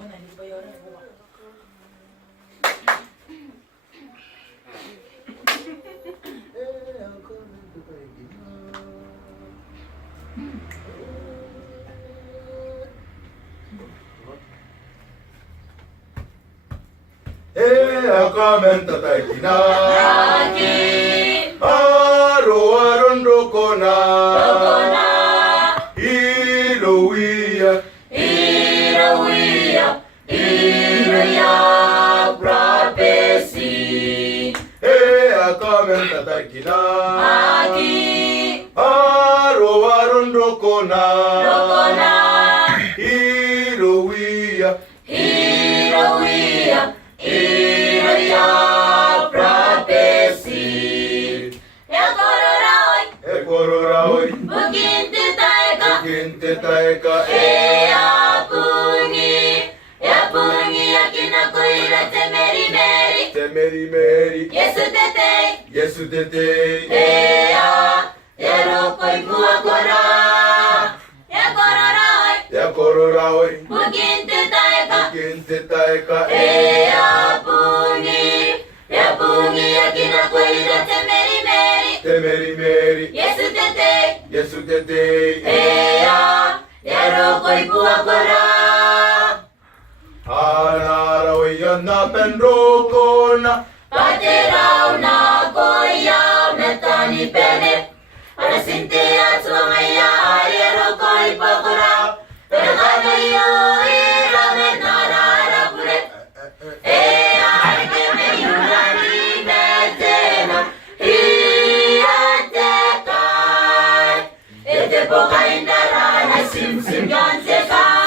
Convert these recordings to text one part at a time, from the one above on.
muna, hindi pa yun. Akamenta taikina Aro arondo kona Iroia Prophecy. Akamenta taikina Aro arondo kona Iroia Prophecy. Ekororaoi Buginti Kinte taika Yapungi yakinakuira temeri meri. Temeri meri Yesu tete. Yarokoi buakora. Yakororaoi Buginti Kinte taika Yapungi yakinakuira temeri meri. Temeri meri Yesu tete. Yesu tete Yarokoi buakora. Anaraoi yana pendrokona Paterau na koya metani pene. Ana sintea tuangaya yarokoi buakora. Pergano yo ira menara rapure. Arke meyurani metena. Hiatekai. Ete poka indara na sim yantekai.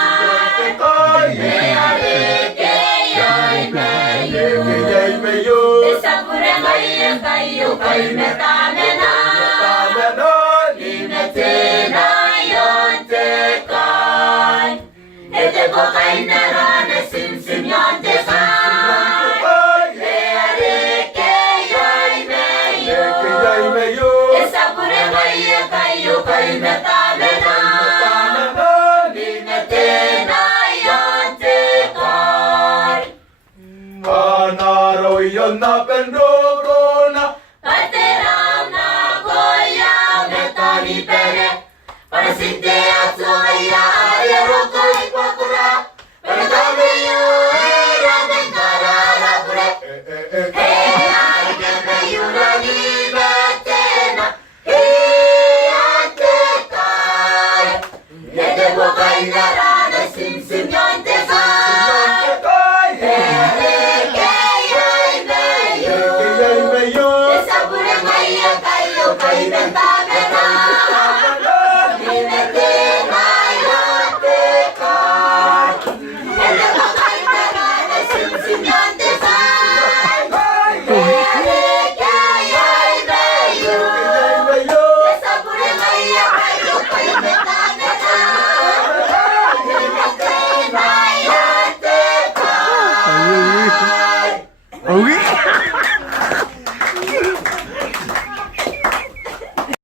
Kejai meyo Sapure maya kayo kay metamena. Limetena yontekai. Ete pokay narana sim yontekai. Kejai meyo Sapure maya kayo kay metamena. Limetena yontekai. Anaraoi yana pendrokona